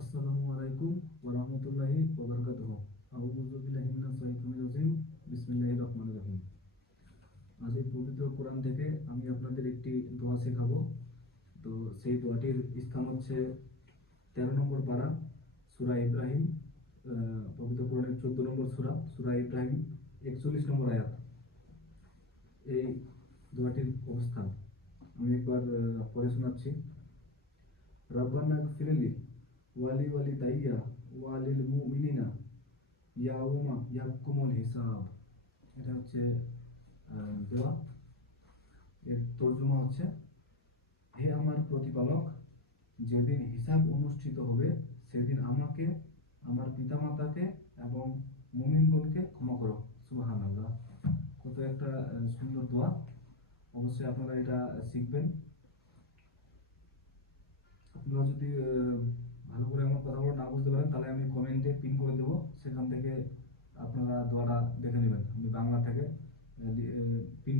আসসালামু আলাইকুম ওয়া রাহমাতুল্লাহি ওয়া বারাকাতুহু। আউযু বিল্লাহি মিনাশ শাইতানির রাজিম। বিসমিল্লাহির রহমানির রহিম। আজ এই পবিত্র কোরআন থেকে আমি আপনাদের একটি দোয়া শেখাবো। তো সেই দোয়াটির স্থান হচ্ছে 13 নম্বর পারা, সূরা ইব্রাহিম, পবিত্র কোরআনের 14 নম্বর সূরা ইব্রাহিম, 41 নম্বর আয়াত। এই দোয়াটির অবস্থান আমি একবার পড়ে শোনাচ্ছি। রব্বানা গফিরলি ওয়ালি ওয়ালিদাইয়া ওয়ালিল মুমিনিনা ইয়াউমা ইয়াকুমুল হিসাব। এটা হচ্ছে দোয়া। এর তর্জমা হচ্ছে, হে আমার প্রতিপালক, যেদিন হিসাব অনুষ্ঠিত হবে সেদিন আমাকে, আমার পিতামাতাকে এবং মুমিনগণকে ক্ষমা করো। সুবহানাল্লাহ। কত একটা সুন্দর দোয়া। অবশ্যই আপনারা এটা শিখবেন। আপনারা যদি ভালো করে আমার কথাগুলো না বুঝতে পারেন তাহলে আমি কমেন্টে পিন করে দেবো, সেখান থেকে আপনারা দোয়াটা দেখে নেবেন। আমি বাংলা থেকে পিন